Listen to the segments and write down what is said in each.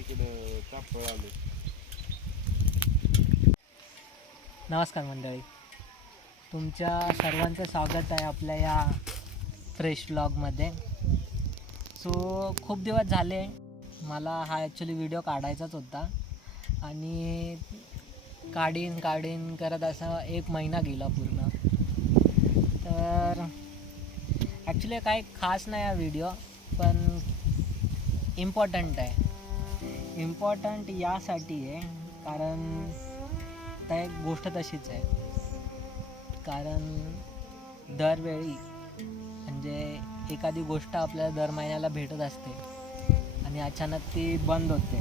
इकडं चाफळ आलो. नमस्कार मंडळी, तुमच्या सर्वांचं स्वागत आहे आपल्या या फ्रेश व्लॉगमध्ये. सो खूप दिवस झाले मला हा ॲक्च्युली व्हिडिओ काढायचाच होता आणि काढीन करत असा 1 महिना गेला पूर्ण. तर ॲक्च्युली काही खास नाही हा व्हिडिओ, पण इम्पॉर्टंट आहे. इम्पॉर्टंट यासाठी आहे कारण त्या एक गोष्ट तशीच आहे. कारण दरवेळी म्हणजे एखादी गोष्ट आपल्याला दर महिन्याला भेटत असते आणि अचानक ती बंद होते,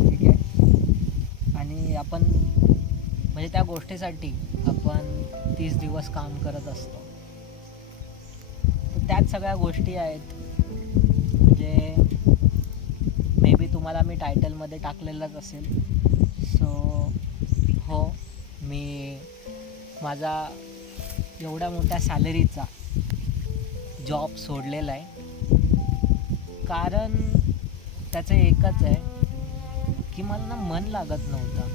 ठीक आहे. आणि आपण म्हणजे त्या गोष्टीसाठी आपण 30 दिवस काम करत असतो. तर त्याच सगळ्या गोष्टी आहेत. म्हणजे मे बी तुम्हाला मी टायटलमध्ये टाकलेलंच असेल. सो हो, मी माझा एवढ्या मोठ्या सॅलरीचा जॉब सोडलेला आहे. कारण त्याचं एकच आहे की मला ना मन लागत नव्हतं.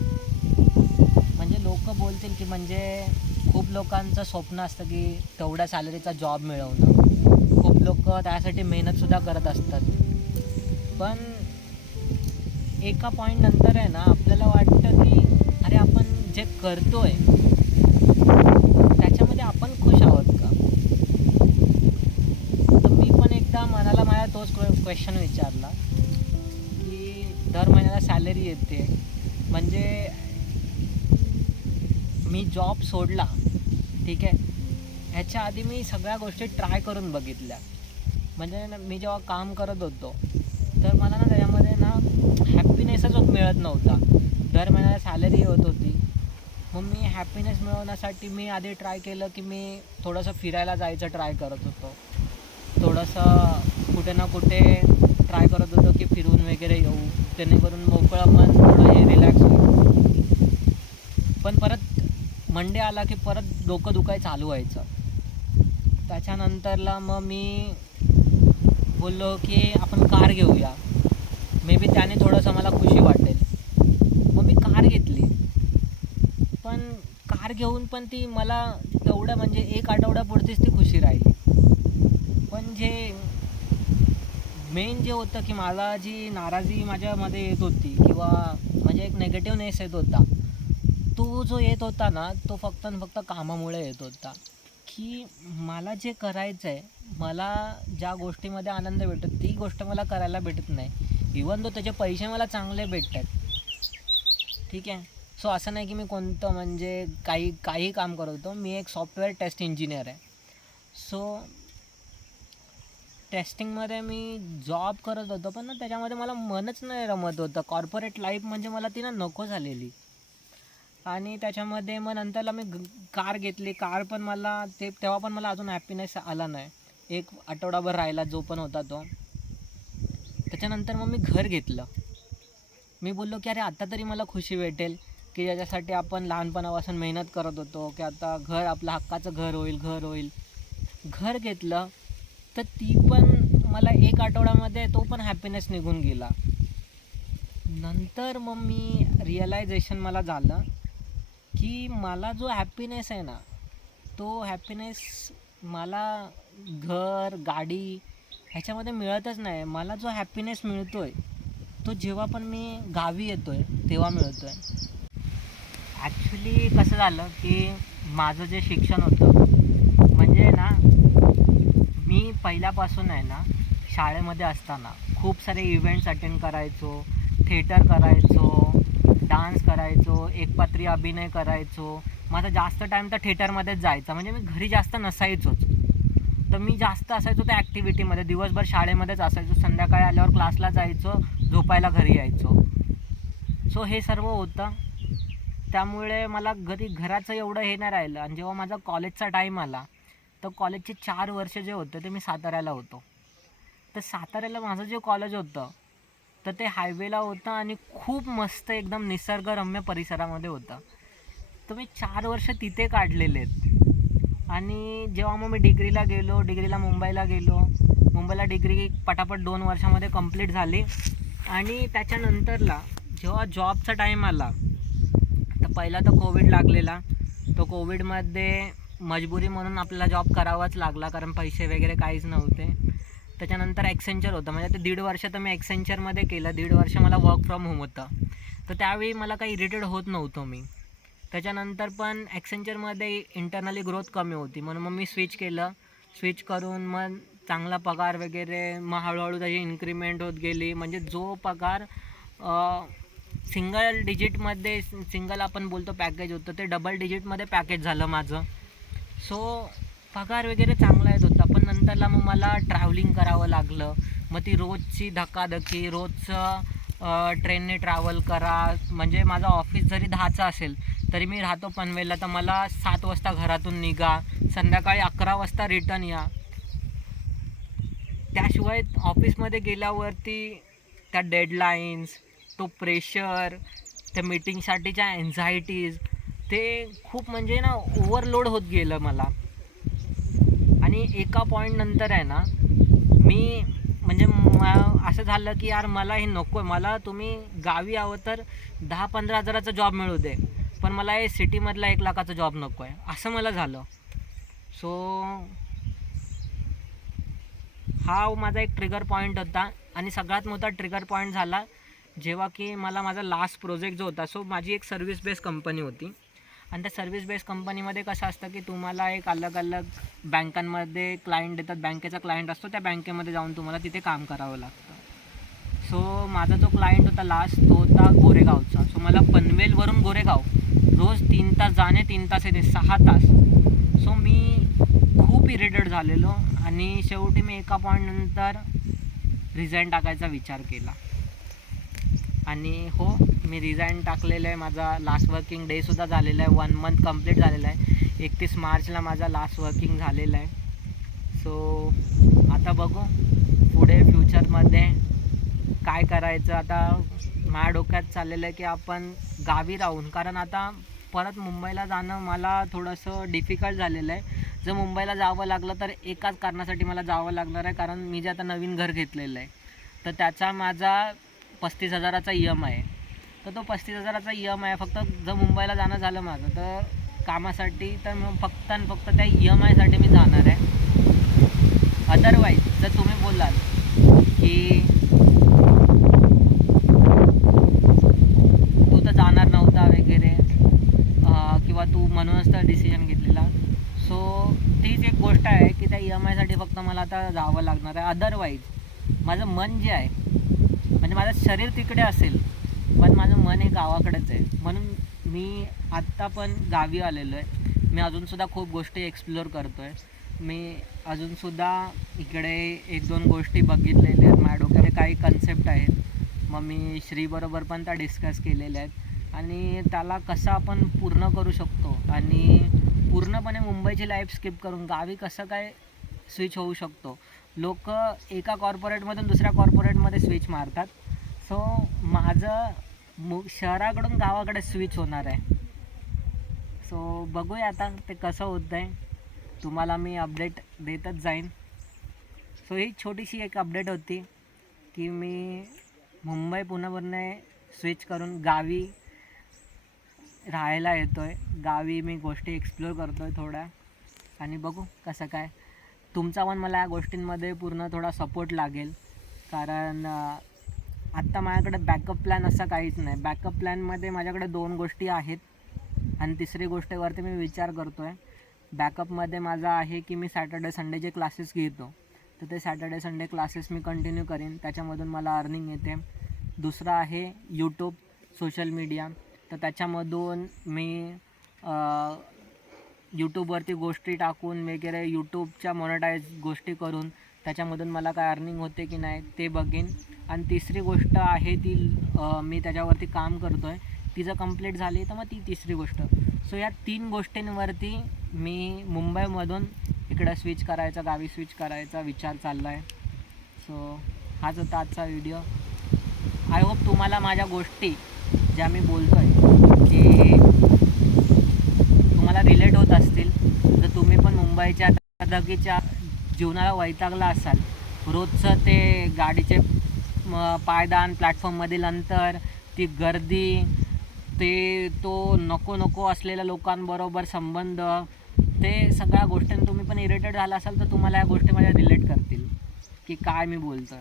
म्हणजे लोक बोलतील की म्हणजे खूप लोकांचं स्वप्न असतं की तेवढ्या सॅलरीचा जॉब मिळवणं. खूप लोक त्यासाठी मेहनतसुद्धा करत असतात. पण एका पॉईंट नंतर आहे ना आपल्याला वाटतं की अरे आपण जे करतोय त्याच्यामध्ये आपण खुश आहोत का. तर मी पण एकदा मनाला माझ्या तोच क्वेश्चन विचारला की दर महिन्याला सॅलरी येते, म्हणजे मी जॉब सोडला, ठीक आहे. ह्याच्या आधी मी सगळ्या गोष्टी ट्राय करून बघितल्या. म्हणजे मी जेव्हा काम करत होतो तर मला ना त्याच्यामध्ये ना हॅपीनेसच मिळत नव्हता. दर महिन्याला सॅलरी होत होती. मग मी हॅपीनेस मिळवण्यासाठी मी आधी ट्राय केलं की मी थोडंसं फिरायला जायचं ट्राय करत होतो. थोडंसं कुठे ना कुठे ट्राय करत होतो की फिरून वगैरे येऊ, जेणेकरून मोकळं मन थोडं हे रिलॅक्स होईल. पण परत मंडे आला की परत डोकं दुखाय चालू व्हायचं. त्याच्यानंतरला मग मी बोललो की आपण कार घेऊया, मे बी त्याने थोडंसं मला खुशी वाटेल. मग मी कार घेतली. पण कार घेऊन पण ती मला तेवढं म्हणजे 1 आठवड्यापुरतीच ती खुशी राहिली. पण जे मेन जे होतं की मला जी नाराजी माझ्यामध्ये येत होती किंवा म्हणजे एक नेगेटिव्हनेस येत होता, तो जो येत होता ना तो फक्त आणि फक्त कामामुळे येत होता. की मला जे करायचं आहे, मला ज्या गोष्टीमध्ये आनंद भेटतो ती गोष्ट मला करायला भेटत नाही. इवन तो त्याचे पैसे मला चांगले भेटतात, ठीक आहे. सो असं नाही की मी कोणतं म्हणजे काही काम करत होतो. मी एक सॉफ्टवेअर टेस्ट इंजिनियर आहे. सो टेस्टिंगमध्ये मी जॉब करत होतो, पण ना त्याच्यामध्ये मला मनच नाही रमत होतं. कॉर्पोरेट लाईफ म्हणजे मला ती ना नको झालेली. आणि त्याच्यामध्ये मग नंतरला मी कार घेतली. कार पण मला तेव्हा पण मला अजून हॅपीनेस आला नाही. 1 आठवडाभर राहिला जो पण होता तो. त्याच्यानंतर मग मी घर घेतलं. मी बोललो की अरे आता तरी मला खुशी भेटेल की ज्याच्यासाठी आपण लहानपणापासून मेहनत करत होतो की आता घर आपलं हक्काचं घर होईल. घर घेतलं तर ती पण मला 1 आठवड्यामध्ये तो पण हॅपीनेस निघून गेला. नंतर मग मी रिअलायझेशन मला झालं की मला जो हॅपीनेस आहे ना, तो हॅपीनेस मला घर, गाडी ह्याच्यामध्ये मिळतच नाही. मला जो हॅपीनेस मिळतो आहे तो जेव्हा पण मी गावी येतो आहे तेव्हा मिळतो आहे. ॲक्च्युली कसं झालं की माझं जे शिक्षण होतं म्हणजे ना, मी पहिल्यापासून आहे ना शाळेमध्ये असताना खूप सारे इव्हेंट्स अटेंड करायचो, थिएटर करायचो, डान्स करायचो, एकपात्री अभिनय करायचो. माझा जास्त टाईम तर थिएटरमध्येच जायचा. म्हणजे मी घरी जास्त नसायचोच. तर मी जास्त असायचो त्या ॲक्टिव्हिटीमध्ये. दिवसभर शाळेमध्येच असायचो, संध्याकाळी आल्यावर क्लासला जायचो, झोपायला घरी यायचो. सो हे सर्व होतं. त्यामुळे मला घराचं एवढं हे नाही राहिलं. आणि जेव्हा माझा कॉलेजचा टाईम आला तर कॉलेजचे 4 वर्ष जे होते ते मी साताऱ्याला होतो. तर साताऱ्याला माझं जे कॉलेज होतं तर ते हायवेला होतं आणि खूप मस्त एकदम निसर्गरम्य परिसरामध्ये होतं. तर मी 4 वर्ष तिथे काढलेले आहेत. आणि जेव्हा मग मी डिग्रीला मुंबईला गेलो. मुंबईला डिग्री पटापट 2 वर्षामध्ये कंप्लीट झाली. आणि त्याच्यानंतरला जेव्हा जॉबचा टाईम आला तर पहिला तर कोविड लागलेला. तो कोविडमध्ये मजबुरी म्हणून आपल्याला जॉब करावाच लागला, कारण पैसे वगैरे काहीच नव्हते. त्याच्यानंतर ॲक्सेंचर होतं, म्हणजे ते 1.5 वर्ष तर मी ॲक्सेंचरमध्ये केलं. 1.5 वर्ष मला वर्क फ्रॉम होम होतं, तर त्यावेळी मला काही इरिटेट होत नव्हतं मी. त्याच्यानंतर पण ॲक्सेंचरमध्ये इंटरनली ग्रोथ कमी होती, म्हणून मग मी स्विच केलं. स्विच करून मग चांगला पगार वगैरे, मग हळूहळू त्याची इन्क्रीमेंट होत गेली. म्हणजे जो पगार सिंगल डिजिटमध्ये, सिंगल आपण बोलतो पॅकेज होतं, ते डबल डिजिटमध्ये पॅकेज झालं माझं. सो पगार वगैरे चांगला येत होता. पण नंतरला मग मला ट्रॅव्हलिंग करावं लागलं. मग ती रोजची धकाधकी, रोजचं ट्रेनने ट्रॅव्हल करा. म्हणजे माझं ऑफिस जरी 10चं असेल तरी मी राहतो पनवेलला, तर मला 7 वाजता घरातून निघा, संध्याकाळी 11 वाजता रिटर्न या. त्याशिवाय ऑफिसमध्ये गेल्यावरती त्या डेडलाईन्स, तो प्रेशर, त्या मीटिंगसाठीच्या एन्झायटीज, ते खूप म्हणजे ना ओव्हरलोड होत गेलं मला. आणि एका पॉईंट नंतर आहे ना मी म्हणजे असं झालं की यार मला हे नको आहे. मला तुम्ही गावी यावं तर 10-15 हजाराचा जॉब मिळू दे, पण मला हे सिटीमधला 1 लाखाचा जॉब नको आहे, असं मला झालं. सो हा माझा एक ट्रिगर पॉईंट होता. आणि सगळ्यात मोठा ट्रिगर पॉईंट झाला जेव्हा की मला माझा लास्ट प्रोजेक्ट जो होता, सो माझी एक सर्व्हिस बेस्ड कंपनी होती. आणि त्या सर्व्हिस बेस्ड कंपनीमध्ये कसं असतं की तुम्हाला एक अलग अलग बँकांमध्ये क्लायंट देतात, बँकेचा क्लायंट असतो, त्या बँकेमध्ये जाऊन तुम्हाला तिथे काम करावं लागतं. सो माझा जो क्लायंट होता लास्ट, तो होता गोरेगावचा. सो मला पनवेलवरून गोरेगाव रोज 3 तास जाणे, 3 तास येते, 6 तास. सो मी खूप इरिटेट झालेलो आणि शेवटी मी एका पॉईंटनंतर रिझाईन टाकायचा विचार केला. आणि हो, मी रिझाईन टाकलेलं आहे. माझा लास्ट वर्किंग डेसुद्धा झालेला आहे. 1 मंथ कंप्लीट झालेला आहे. 31 मार्चला माझा लास्ट वर्किंग झालेला आहे. सो आता बघू पुढे फ्युचरमध्ये काय करायचं. आता माझ्या डोक्यात चाललेलं आहे की आपण गावी राहून, कारण आता परत मुंबईला जाणं मला थोडंसं डिफिकल्ट झालेलं आहे. जर मुंबईला जावं लागलं तर एकाच कारणासाठी मला जावं लागणार आहे, कारण मी जे आता नवीन घर घेतलेलं आहे तर त्याचा माझा 35 हजाराचा EMI आहे. तर तो 35 हजाराचा EMI आहे. फक्त जर मुंबईला जाणं झालं माझं तर कामासाठी, तर मग फक्त आणि फक्त त्या EMIसाठी मी जाणार आहे. अदरवाईज जर तुम्ही बोलाल की तू तर जाणार नव्हता वगैरे, किंवा तू म्हणूनच तर डिसिजन घेतलेला, सो तीच एक गोष्ट आहे की त्या EMIसाठी फक्त मला आता जावं लागणार आहे. अदरवाईज माझं मन जे आहे, म्हणजे माझं शरीर तिकडे असेल पण माझं मन हे गावाकडेच आहे. म्हणून मी आत्ता पण गावी आलेलो आहे. मी अजूनसुद्धा खूप गोष्टी एक्सप्लोअर करतो आहे. मी अजूनसुद्धा इकडे 1-2 गोष्टी बघितलेल्या आहेत. माझ्या डोक्यात काही कन्सेप्ट आहेत, मग मी श्रीबरोबर पण त्या डिस्कस केलेल्या आहेत. आणि त्याला कसं आपण पूर्ण करू शकतो आणि पूर्णपणे मुंबईची लाईफ स्किप करून गावी कसं काय स्विच होऊ शकतो. लोक एका कॉर्पोरेटमधून दुसऱ्या कॉर्पोरेटमध्ये स्विच मारतात. सो माझं शहराकडून गावाकडे स्विच होणार आहे. सो बघूया आता ते कसं होतं आहे. तुम्हाला मी अपडेट देतच जाईन. सो ही छोटीशी एक अपडेट होती की मी मुंबई पुण्यावरनं स्विच करून गावी राहायला येतो आहे. गावी मी गोष्टी एक्सप्लोअर करतो आहे थोड्या, आणि बघू कसं काय. तुमचा पण मला या गोष्टींमध्ये पूर्ण थोडा सपोर्ट लागेल, कारण आत्ता माझ्याकडे बॅकअप प्लॅन असा काहीच नाही. बॅकअप प्लॅनमध्ये माझ्याकडे 2 गोष्टी आहेत आणि तिसरी गोष्टीवरती मी विचार करतो आहे. बॅकअपमध्ये माझा आहे की मी सॅटर्डे संडेचे क्लासेस घेतो, तर ते सॅटर्डे संडे क्लासेस मी कंटिन्यू करीन, त्याच्यामधून मला अर्निंग येते. दुसरं आहे यूट्यूब, सोशल मीडिया, तर त्याच्यामधून मी यूट्यूबवरती गोष्टी टाकून वगैरे यूट्यूबच्या मॉनिटाईज गोष्टी करून त्याच्यामधून मला काय अर्निंग होते की नाही ते बघीन. आणि तिसरी गोष्ट आहे ती मी त्याच्यावरती काम करतो आहे, ती जर कंप्लीट झाली तर मग ती तिसरी गोष्ट. सो या 3 गोष्टींवरती मी मुंबईमधून इकडं स्विच करायचा, गावी स्विच करायचा विचार चालला आहे. सो हाच होता आजचा व्हिडिओ. आय होप तुम्हाला माझ्या गोष्टी ज्या मी बोलतो आहे की तुम्हाला रिलेट होत असतील. जर तुम्ही पण मुंबईच्या धगीच्या जीवनाला वैतागला असाल, रोजचं ते गाडीचे पायदान, प्लॅटफॉर्ममधील अंतर, ती गर्दी, तो नको नको असलेल्या लोकांबरोबर संबंध, ते सगळ्या गोष्टींनी तुम्ही पण इरिटेट झाला असाल तर तुम्हाला या गोष्टी माझ्या रिलेट करतील की काय मी बोलतो.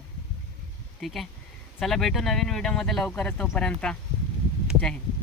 ठीक आहे, चला भेटू नवीन व्हिडिओमध्ये लवकरच. तोपर्यंत जय हिंद.